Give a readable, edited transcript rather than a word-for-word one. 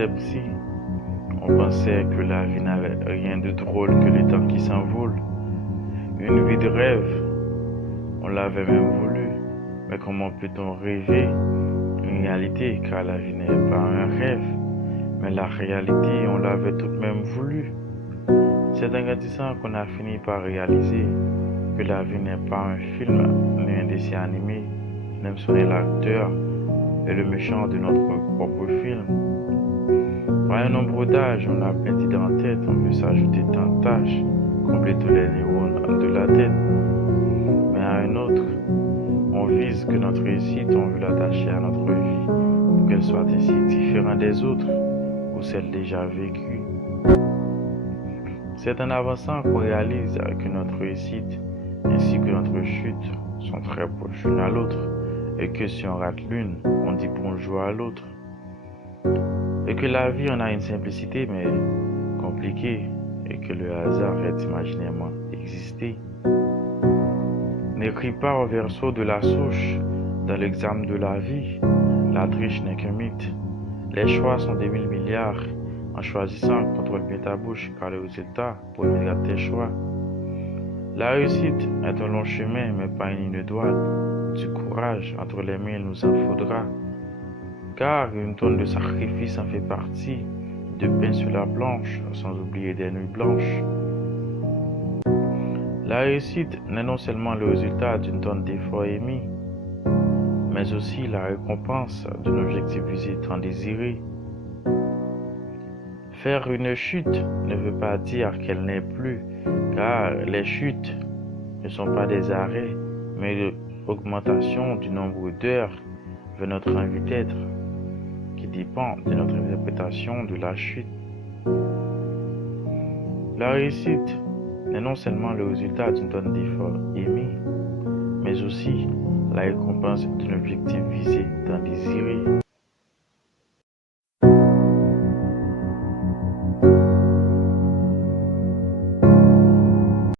était petit, on pensait que la vie n'avait rien de drôle que le temps qui s'envole. Une vie de rêve, on l'avait même voulu. Mais comment peut-on rêver une réalité, car la vie n'est pas un rêve, mais la réalité, on l'avait tout de même voulu. C'est en grandissant qu'on a fini par réaliser que la vie n'est pas un film, ni un dessin animé, même si on est l'acteur et le méchant de notre propre film. À un nombre d'âges, on a plein d'idées en tête, on veut s'ajouter tant de tâches, combler tous les neurones de la tête. Mais à un autre, on vise que notre réussite, on veut l'attacher à notre vie pour qu'elle soit ainsi différente des autres ou celles déjà vécues. C'est en avançant qu'on réalise que notre réussite ainsi que notre chute sont très proches l'une à l'autre et que si on rate l'une, on dit bonjour à l'autre. Et que la vie en a une simplicité mais compliquée et que le hasard est imaginairement existé. N'écris pas au verso de la souche dans l'examen de la vie, la triche n'est qu'un mythe. Les choix sont des 1000 milliards. En choisissant, contrôle bien ta bouche car le résultat pour immédiat tes choix. La réussite est un long chemin mais pas une ligne droite. Du courage entre les mains il nous en faudra. Car une tonne de sacrifice en fait partie, de pain sur la planche, sans oublier des nuits blanches. La réussite n'est non seulement le résultat d'une tonne d'efforts émis, mais aussi la récompense d'un objectif visé tant désiré. Faire une chute ne veut pas dire qu'elle n'est plus, car les chutes ne sont pas des arrêts, mais l'augmentation du nombre d'heures vers notre envie d'être, qui dépend de notre interprétation de la chute. La réussite n'est non seulement le résultat d'une tonne d'efforts émis, mais aussi la récompense d'un objectif visé tant désiré.